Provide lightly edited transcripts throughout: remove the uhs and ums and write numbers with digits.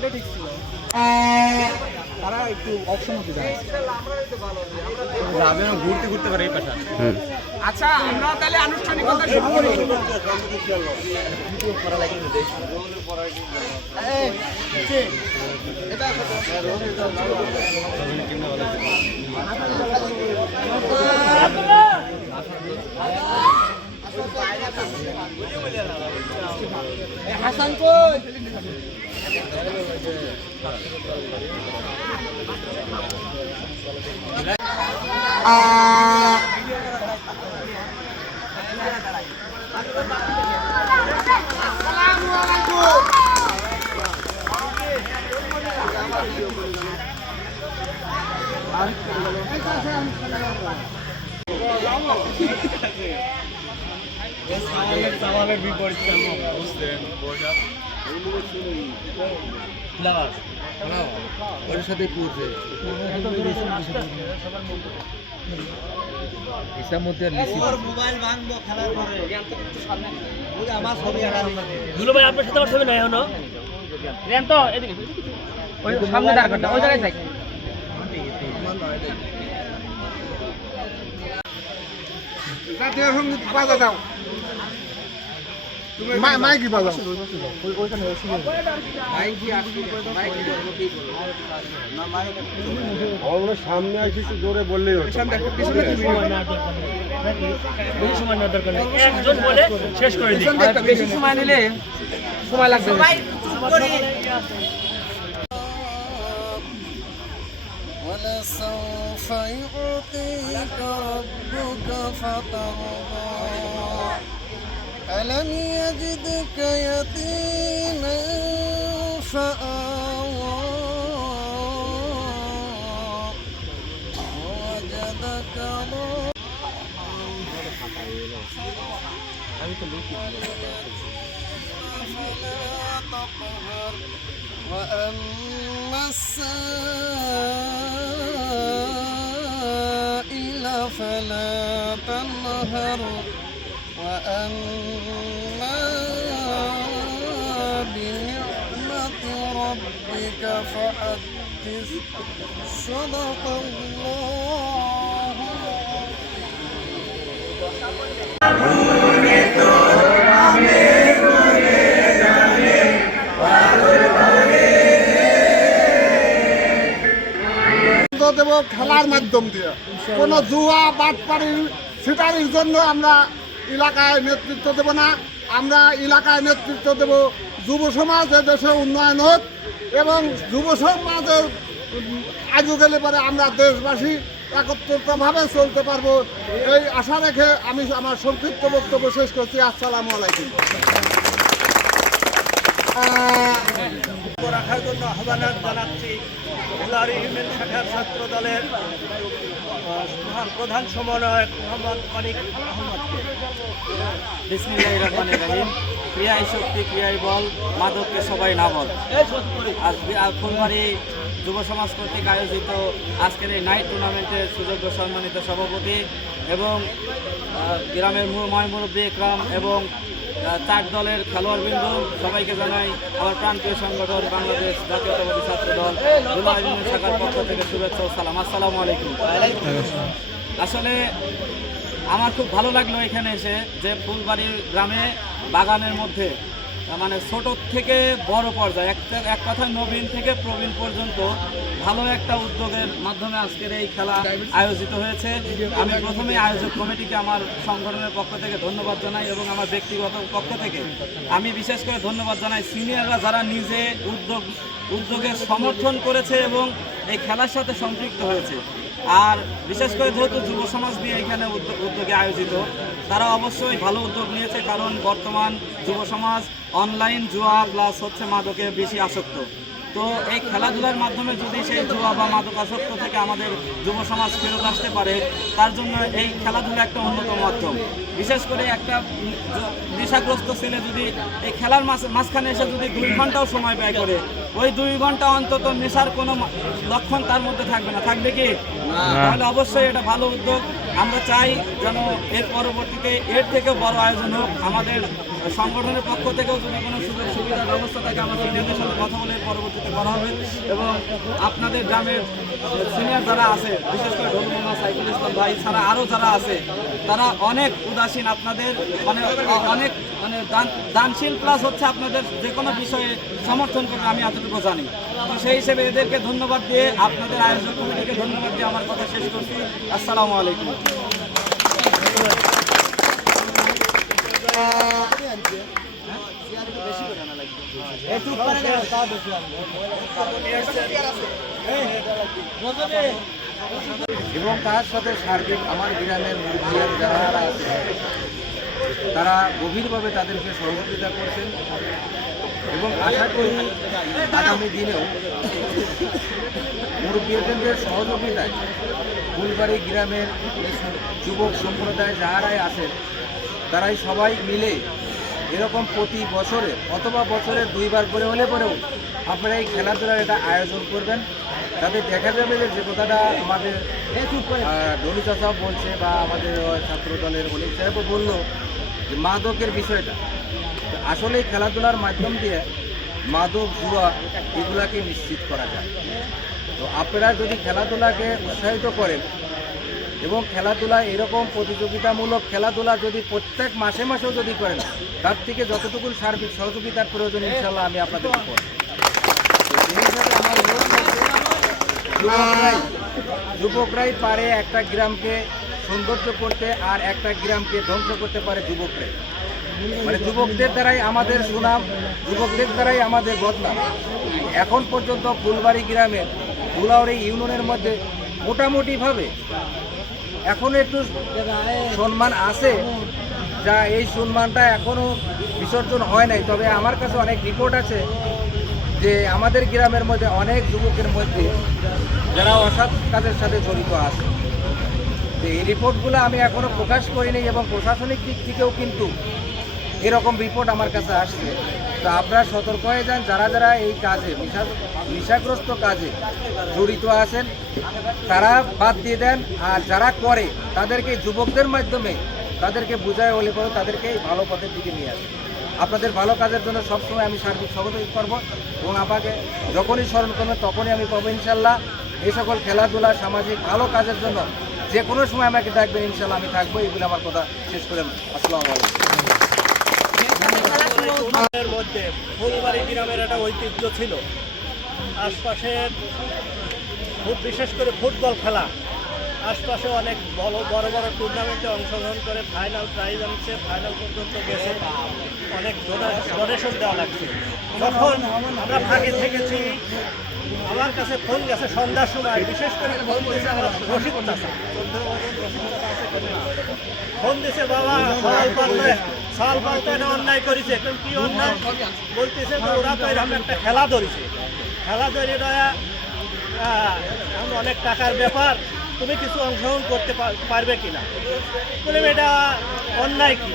এটা ঠিক ছিল, তারা একটু অপসম্মতি দেয়, ঘুরতে ঘুরতে পারে এই পাশা। আচ্ছা, আমরা তাহলে আনুষ্ঠানিকতা শুরু করি। হাসান কই? ওর সাথে পড়ছে মোবাইল ভাঙবো খেলার পরে আমার ছবি দুলো ভাই আপনার সাথে আমার ছবি নাই এখনো রেন তো এদিকে ওই সামনে দাঁড় করতে ওই জায়গায় থাক জাতীয় সঙ্গীত বাজা দাও, মাইকি বাজাও। সামনে আসিস জোরে বললেই হতো। বেশি সময় নেওয়ার দরকার নেই, একজন বলে শেষ করে দিই, বেশি সময় নিলে সময় লাগবে। ولسوف يعطيك ربك فترضى ألم يجدك يتيما فآوى ووجدك فلا تقهر وأما السائل فلا تنهر وأما بنعمة ربك فحدث صدق الله দেব খেলার মাধ্যম দিয়ে, কোনো জুয়া বাটপাড়ির সিটারির জন্য আমরা এলাকায় নেতৃত্ব দেব না। আমরা এলাকায় নেতৃত্ব দেব যুব সমাজ, দেশে উন্নয়ন হোক এবং যুব সমাজের আগে গেলে পরে আমরা দেশবাসী একত্রিতভাবে চলতে পারবো, এই আশা রেখে আমি আমার সংক্ষিপ্ত বক্তব্য শেষ করছি। আসসালামু আলাইকুম। রাখার জন্য আহ্বান জানাচ্ছি ফুলারি ইউনিয়ন শাখার ছাত্র দলের প্রধান সমন্বয়ক মোহাম্মদ মানিক আহমদকে। বিসমিল্লাহির রহমানির রহিম। ক্রিয়াই শক্তি, ক্রিয়াই বল, মাদককে সবাই না বল। আজ ফুলবাড়ি যুব সমাজ কর্তৃক আয়োজিত আজকের এই নাইট টুর্নামেন্টের সুযোগ্য সম্মানিত সভাপতি এবং গ্রামের মুরব্বী ইকরাম এবং 4 দলের খেলোয়াড়বৃন্দ সবাইকে জানাই আমার প্রান্তীয় সংগঠন বাংলাদেশ জাতীয়তাবাদী ছাত্র দল জেলা ইউনিয়ন শাখার পক্ষ থেকে শুভেচ্ছা ও সালাম। আসসালামু আলাইকুম। আসলে আমার খুব ভালো লাগলো এখানে এসে যে ফুলবাড়ি গ্রামে বাগানের মধ্যে মানে ছোট থেকে বড় পর্যায়ে এক কথায় নবীন থেকে প্রবীণ পর্যন্ত ভালো একটা উদ্যোগের মাধ্যমে আজকের এই খেলা আয়োজিত হয়েছে। আমি প্রথমেই আয়োজক কমিটিকে আমার সংগঠনের পক্ষ থেকে ধন্যবাদ জানাই এবং আমার ব্যক্তিগত পক্ষ থেকে আমি বিশেষ করে ধন্যবাদ জানাই সিনিয়ররা যারা নিজে উদ্যোগের সমর্থন করেছে এবং এই খেলার সাথে সম্পৃক্ত হয়েছে। আর বিশেষ করে যেহেতু যুব সমাজ নিয়ে এখানে উদ্যোগে আয়োজিত, তারা অবশ্যই ভালো উদ্যোগ নিয়েছে, কারণ বর্তমান যুব সমাজ অনলাইন জুয়া প্লাস হচ্ছে মাদকে বেশি আসক্ত। তো এই খেলাধুলার মাধ্যমে যদি সেই জুয়া বা মাদকাসক্ত থেকে আমাদের যুব সমাজ ফেরত আসতে পারে, তার জন্য এই খেলাধুলা একটা অন্যতম মাধ্যম। বিশেষ করে একটা নেশাগ্রস্ত ছেলে যদি এই খেলার মাঝখানে এসে যদি 2 ঘন্টাও সময় ব্যয় করে, ওই 2 ঘন্টা অন্তত নেশার কোনো লক্ষণ তার মধ্যে থাকবে না, থাকবে কি? তাহলে অবশ্যই এটা ভালো উদ্যোগ। আমরা চাই যেন এর পরবর্তীতে এর থেকে বড় আয়োজন হোক। আমাদের সংগঠনের পক্ষ থেকেও যদি কোনো সুযোগ সুবিধার ব্যবস্থা থাকে আমার সিনিয়রদের সাথে কথা বলে পরবর্তীতে করা হবে। এবং আপনাদের গ্রামের সিনিয়র যারা আছে, বিশেষ করে ঢোল মোহাম্মদ সাইফুল ইসলাম ভাই ছাড়া আরও যারা আছে, তারা অনেক উদাসীন, আপনাদের অনেক দানশীল, প্লাস হচ্ছে আপনাদের যে কোনো বিষয়ে সমর্থন করবে, আমি এতটুকু জানি। তো সেই হিসেবে এদেরকে ধন্যবাদ দিয়ে, আপনাদের আয়োজক কমিটিকে ধন্যবাদ দিয়ে আমার কথা শেষ করছি। আসসালামু আলাইকুম। এবং তার সাথে সার্বিক আমার গ্রামের মুরব্বীরা যারা আছে তারা গভীরভাবে তাদেরকে সহযোগিতা করছেন এবং আশা করি আগামী দিনেও মুরব্বীদের সহযোগিতায় ফুলবাড়ি গ্রামের যুবক সম্প্রদায় যারাই আছেন তারাই সবাই মিলে এরকম প্রতি বছরে অথবা বছরে 2 বার করে হলে পরেও আপনারা এই খেলাধুলার একটা আয়োজন করবেন। তাতে দেখা যাবে যে কথাটা আমাদের ডলি চাচা বলছে বা আমাদের ছাত্র দলের অনেক সাহেবও বললো যে মাদকের বিষয়টা, আসলে খেলাধুলার মাধ্যম দিয়ে মাদক জুয়া এগুলাকে নিশ্চিত করা যায়। তো আপনারা যদি খেলাধুলাকে উৎসাহিত করেন এবং খেলাধুলা এরকম প্রতিযোগিতামূলক খেলাধুলা যদি প্রত্যেক মাসে মাসেও যদি করেন, তার থেকে যতটুকু সার্বিক সহযোগিতার প্রয়োজন ইনশাল্লাহ আমি আপনাদের উপর। যুবকরাই পারে একটা গ্রামকে সৌন্দর্য করতে, আর একটা গ্রামকে ধ্বংস করতে পারে যুবকরাই। মানে যুবকদের দ্বারাই আমাদের সুনাম, যুবকদের দ্বারাই আমাদের বদনাম। এখন পর্যন্ত ফুলবাড়ি গ্রামের ধুলাউড়ি ইউনিয়নের মধ্যে মোটামুটিভাবে এখনো একটু সম্মান আছে, যা এই সম্মানটা এখনো বিসর্জন হয় নাই। তবে আমার কাছে অনেক রিপোর্ট আছে যে আমাদের গ্রামের মধ্যে অনেক যুবকের মধ্যে যারা অসৎ কাজের সাথে জড়িত আছে। তো এই রিপোর্টগুলো আমি এখনো প্রকাশ করিনি এবং প্রশাসনিক দিক থেকেও কিন্তু এরকম রিপোর্ট আমার কাছে আসছে। তো আপনারা সতর্ক হয়ে যান, যারা যারা এই কাজে নেশাগ্রস্ত কাজে জড়িত আছেন তারা বাদ দিয়ে দেন, আর যারা করে তাদেরকে যুবকদের মাধ্যমে তাদেরকে বুঝায় হলে পরে তাদেরকে এই ভালো পথের দিকে নিয়ে আসে। আপনাদের ভালো কাজের জন্য সবসময় আমি সার্বিক সহযোগিতা করবো এবং আপনাকে যখনই স্মরণ করবেন তখনই আমি পাবো ইনশাল্লাহ। এই সকল খেলাধুলা সামাজিক ভালো কাজের জন্য যে কোনো সময় আমাকে ডাকবেন, ইনশাল্লাহ আমি থাকবো। এইগুলো আমার কথা শেষ করে আসসালামু আলাইকুম। মধ্যে ফুলবাড়ি গ্রামের একটা ঐতিহ্য ছিল। আশপাশের বিশেষ করে ফুটবল খেলা, আশপাশে অনেক বড় বড় টুর্নামেন্টে অংশগ্রহণ করে ফাইনাল প্রাইজ আনছে, ফাইনাল পর্যন্ত গেছে, অনেক ডোনেশন দেওয়া লাগছে। যখন আমরা ফাঁকে থেকেছি, আমার কাছে ফোন গেছে সন্ধ্যার সময়, বিশেষ করে ফোন দিয়েছে আমার রশিদ চাচা, ফোন দিয়েছে, বাবা সাল পাল্টা এটা অন্যায় করেছে। কি অন্যায় বলতেছে? ওরা তো এরকম একটা খেলা ধরেছে, খেলা ধরে অনেক টাকার ব্যাপার, তুমি কিছু অংশগ্রহণ করতে পারবে কিনা? বললাম এটা অন্যায় কি,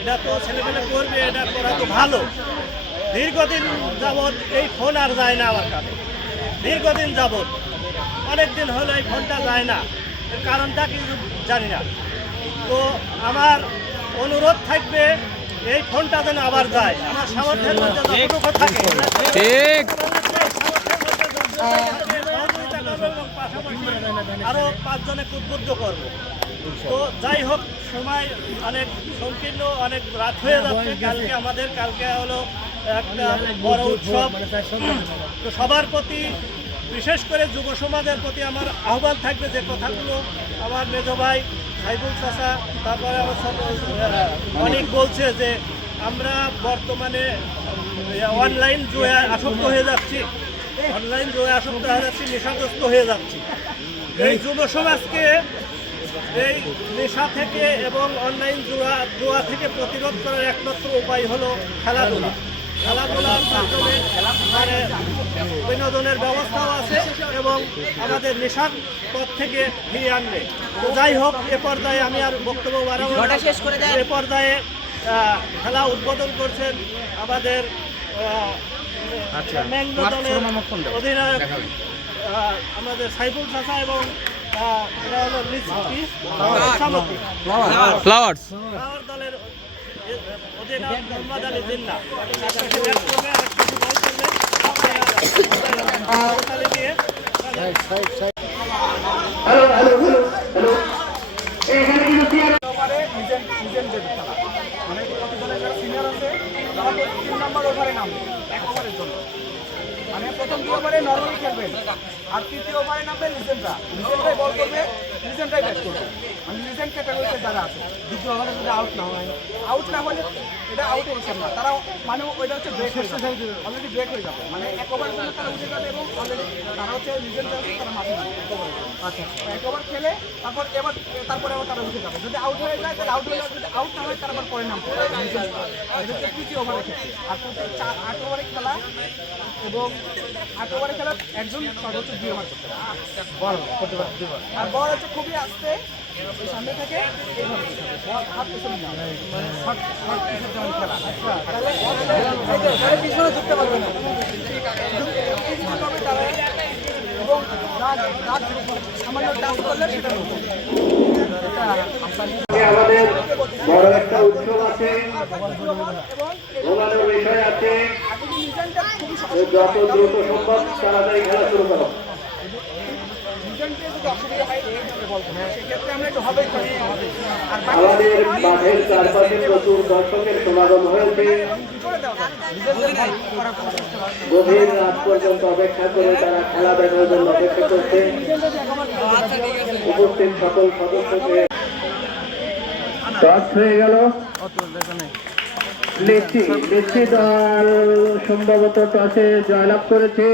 এটা তো ছেলেমেলে করবে, এটা করা তো ভালো। দীর্ঘদিন যাবৎ এই ফোন আর যায় না আমার কাছে, দীর্ঘদিন যাবৎ, অনেকদিন হলো এই ফোনটা যায় না। এর কারণটা কি জানি না। তো আমার অনুরোধ থাকবে এই ফোনটা যেন আবার যায়, আমার সামর্থ্যের মধ্যে যতটুকু থাকে আরো 5 জনে উদ্বুদ্ধ করবো। তো যাই হোক, সময় অনেক সংকীর্ণ, অনেক রাত হয়ে যাচ্ছে। কালকে হলো একটা বড় উৎসব। তো সবার প্রতি, বিশেষ করে যুব সমাজের প্রতি আমার আহ্বান থাকবে, যে কথাগুলো আমার মেজ ভাই সাইফুল চাচা, তারপরে আমার অনেক বলছে যে আমরা বর্তমানে অনলাইন জুয়া আসক্ত হয়ে যাচ্ছি, নেশাগ্রস্ত হয়ে যাচ্ছি। এই যুব সমাজকে এই নেশা থেকে এবং অনলাইন জুয়া থেকে প্রতিরোধ করার একমাত্র উপায় হলো খেলাধুলা। খেলাধুলার মাধ্যমে মানে বিনোদনের ব্যবস্থাও আছে এবং আমাদের নেশার পথ থেকে ফিরিয়ে আনবে। তো যাই হোক, এ পর্যায়ে আমি আর বক্তব্য বাড়াবো না। এ পর্যায়ে খেলা উদ্বোধন করছেন আমাদের ম্যাংলো দলের অধিনায়ক আমাদের সাইফুল চাচা এবং এটা হলো ফ্লাওয়ার দলের অধিনায়ক মোহাম্মদ আলী জিন্না একটা ব্যাট করবে আর একটা বল করবে তাহলে দিয়ে ওভারে নিজের নিজের যে খেলা মানে প্রতিদলের যারা সিনিয়র আছে তারা 3 নম্বর ওভারে নামবে 1 ওভারের জন্য মানে প্রথম 2 ওভারে নরমালি খেলবেন আর তৃতীয় ওভারে নামবে লিজেন্ডরা লিজেন্ডরাই বল করবে লিজেন্ডরাই ব্যাট করবে মানে লিজেন্ড ক্যাটাগরিতে যারা আছে দ্বিতীয় ওভারে যদি আউট না হলে এটা আউট হচ্ছে না তারা মানে ওইটা হচ্ছে ব্রেক হয়ে যাবে অলরেডি ব্রেক হয়ে যাবে মানে 1 ওভারের জন্য তারা উঠে যাবে এবং অলরেডি তারা হচ্ছে লিজেন্ডরা তারা মাঠে নামবে আচ্ছা 1 ওভার খেলে তারপরে আবার তারা উঠে যাবে যদি আউট হয়ে যায় তাহলে আউট হয়ে যাবে যদি আউট না হয় তারা আবার পরে নামবে এটা হচ্ছে তৃতীয় ওভারে ক্ষেত্রে আর প্রত্যেক 8 ওভারে খেলা এবং 8 ওভারে খেলা একজন সর্বোচ্চ 2 ওভার করতে পারে বল করতে পারে 2 ওভার আর বল হচ্ছে খুবই আস্তে সামনে থেকে এইভাবে বল হাত পেছনে না শর্ট পিছের জন্য খেলা তাহলে তাহলে পিছনে ঝুঁকতে পারবে না এবং সামান্য ডান্স করলে সেটা আমাদের বড় একটা উৎসব আছে, ঘোরানোর বিষয় আছে, যত দ্রুত সম্ভব তাড়াতাড়ি খেলা শুরু করো। আমাদের মাঠের চারপাশে প্রচুর দর্শকের সমাগম হয়েছে। গভীর রাত পর্যন্ত অপেক্ষা করে তারা খেলা দেখার জন্য অপেক্ষা করছে। উপস্থিত সকল সদস্যকে টস হয়ে গেল। লিচি দল সম্ভবত টসে জয়লাভ করেছে।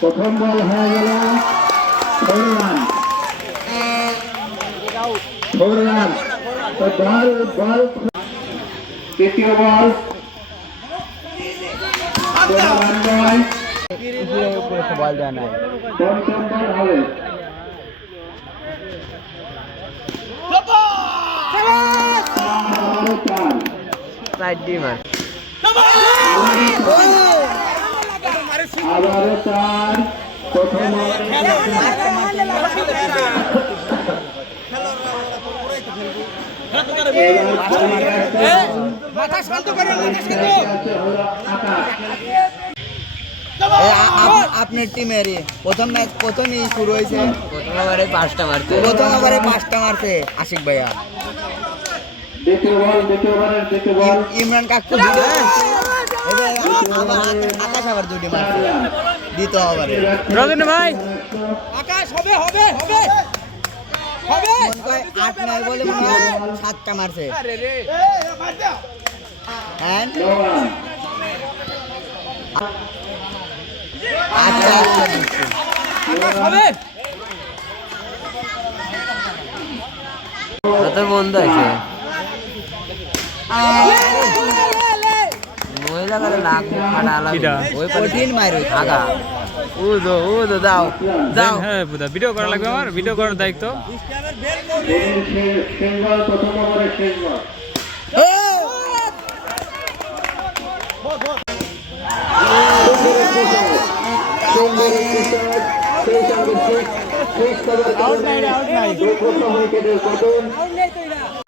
প্রথম বল হয়ে গেল 4 রান। বল তৃতীয় বল বল দেওয়া নাই। পঞ্চম বল হবে আবারও 4। প্রথম আপনার টিমের প্রথম ম্যাচ প্রথমই শুরু হয়েছে প্রথম ওভারে 5টা মারছে আশিক ভাইয়া। ইমরান কাকু আকাশ আবার 2টি মারছে দ্বিতীয় ওভারে। রবীন্দ্র ভাই আকাশ হবে 8-9 বলে 7টা মারছে। বন্ধু আছে মহিলা করে নাক ফাটা আলাদা ওই কঠিন মার আগা উদো দাও হ্যাঁ ভিডিও করা লাগবে আমার ভিডিও করার দায়িত্ব প্রথম ওভারের শেষ বল।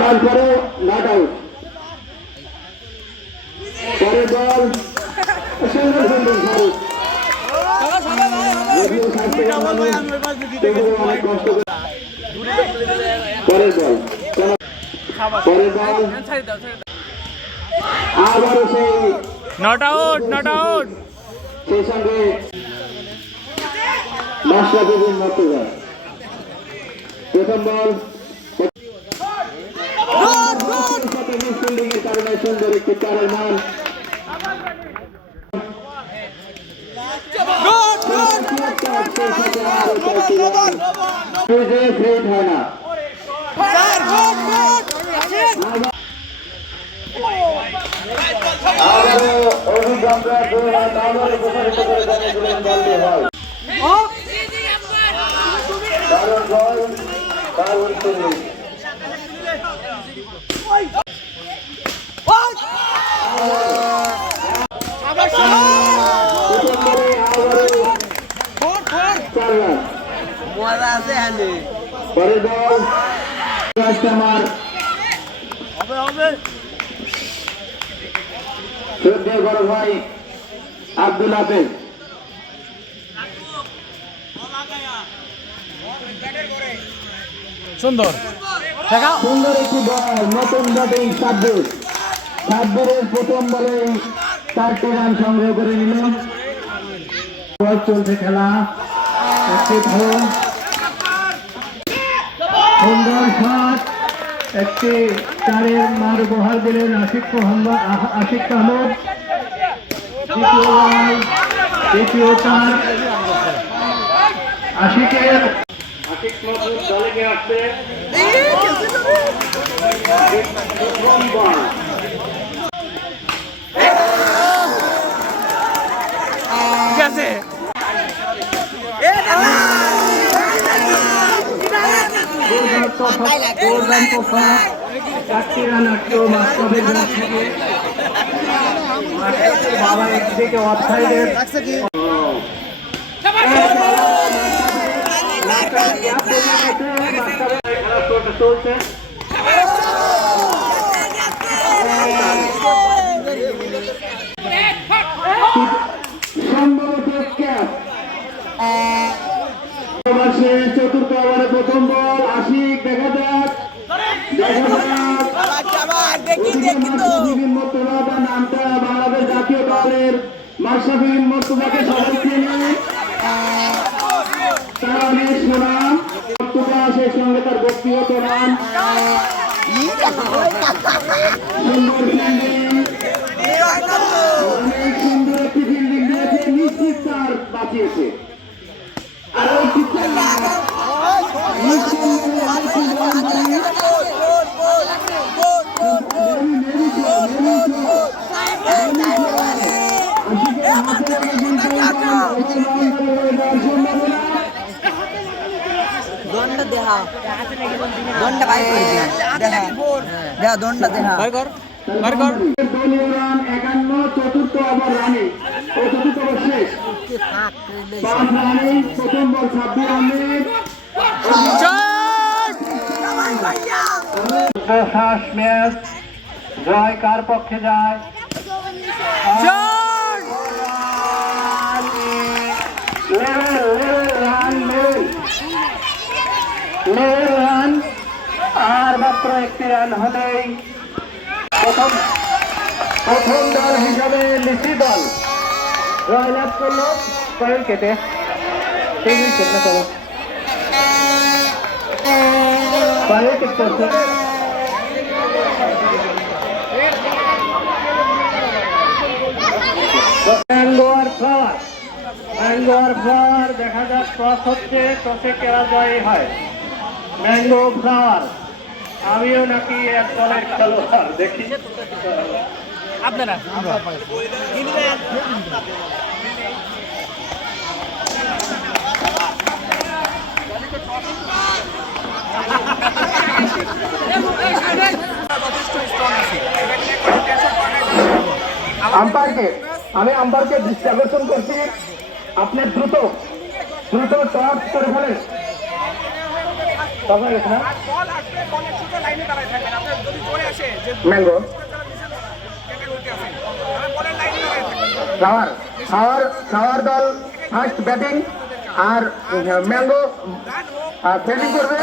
তারপরে নট আউট। পরের বল আবারও সেই নট আউট সেই সঙ্গে মাশরাফুদ্দিন মর্তুজা। প্রথম বল ফিল্ডিংয়ের কারণে সুন্দর একটি চারের মান। ফেট হয় না। অভিজ্ঞতা দারুণ বল দারুণ ফিল্ডিং। মজা আছে হ্যান্ডি পরের বল আমার শ্রদ্ধেয় বড় ভাই আব্দুল হাফেজ। সুন্দর সুন্দর একটি বল, নতুন ব্যাটিং সাব্বির। সাব্বিরের প্রথম বলে 4টি রান সংগ্রহ করে নিল। বল চলছে খেলা, একটি থ্রো, সুন্দর শট, একটি চারের মার উপহার দিলেন আশিক আহমদ। দ্বিতীয় বল, দ্বিতীয় চার, আশিকের আশিক নতুন দলে নিয়ে আসছে। প্রথম বল ঠিক আছে বাবা একদিকে অফসাইডের চলছে। সম্ভবত ক্যাচ। চতুর্থ ওভারে প্রথম বল, আশিক দেখা যাক নামটা বাংলাদেশ জাতীয় দলের মাশরাফিন মোর্তজাকে সবাই চেনে, তার অনেক সুনাম। মোর্তজা সেই সঙ্গে তার ব্যক্তিগত নাম। সুন্দর ফিল্ডিং, অনেক সুন্দর একটি ফিল্ডিং দিয়েছে, নিশ্চিত তার বাঁচিয়েছে। আরো একটি দন্ডা দেহা দন্ডা বাই করে দেহা দেহা দন্ডা দেহা বার কর বার কর দলীয় রান 51, চতুর্থ ওভার রানে ও চতুর্থ ওভার শেষ। 5 রানে প্রথম বল সাব্বির আহমেদ। শেষ ম্যাচ, জয় কার পক্ষে যায়? রান আর মাত্র একটি রান হলেই প্রথম দল হিসাবে লিচি দল জয়লাভ করলো। কয়েক কেটে সেই উইকেট না করো কয়েক করছে। ম্যাঙ্গোর ফ্লাওয়ার দেখা যাক, টস হচ্ছে, টসে কেরা জয় হয়। ম্যাঙ্গো ফ্লাওয়ার, আমিও নাকি এক দলের খেলোয়াড়, দেখি আপনারা আমি আম্পায়ারকে দৃষ্টি আকর্ষণ করছি, আপনি দ্রুত টস করে ফেলেন। ম্যাঙ্গো ফ্লাওয়ার দল ফার্স্ট ব্যাটিং আর ম্যাঙ্গো ফিল্ডিং করবে।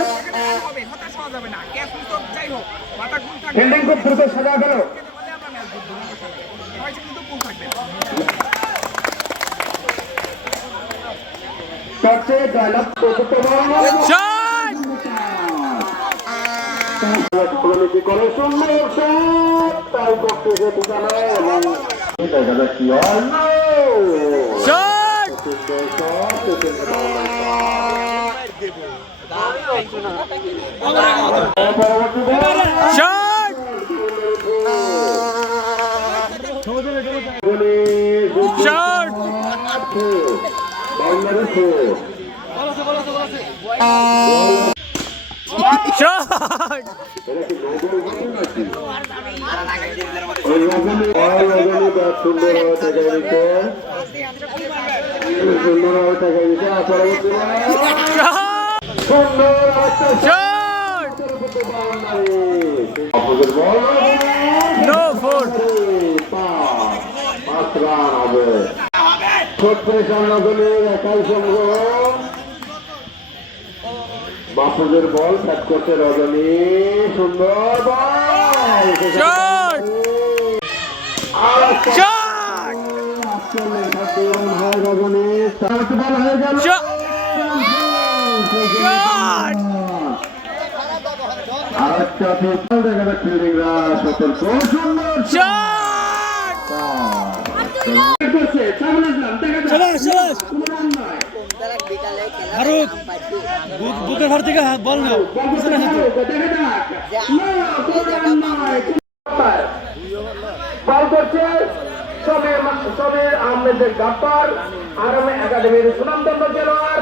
ফিল্ডিং খুব দ্রুত সাজা গেল। সবচেয়ে জয়লাভ চতুর্থ করে সুন্দর তাই পক্ষে যেতে জানে এবং কি রজনী ব্যাট সুন্দরভাবে ঠেকে দিচ্ছে, সুন্দরভাবে ঠেকে দিচ্ছে। আর পরবর্তী সুন্দর একটা অপোজিট বল, নো ফোর্থ 5 রান হবে। ছত্রিশ রজনীর একাই সংগ্রহ। বাপুজের বল ব্যাট করছে রজনী, সুন্দর বল, শট আর শট রজনী বল হয়ে গেল। শট আর একটা পিস্তল দেখা যাচ্ছে ফিল্ডিংরা সতর্ক, সুন্দর শট করছে, চাবল ইসলাম দেখা যাচ্ছে ফারুক বুকের ভর থেকে বল নাও বল করছে সমীর আহমেদের গাপ্পার, আরামে একাডেমির সুনামধন্য খেলোয়াড়।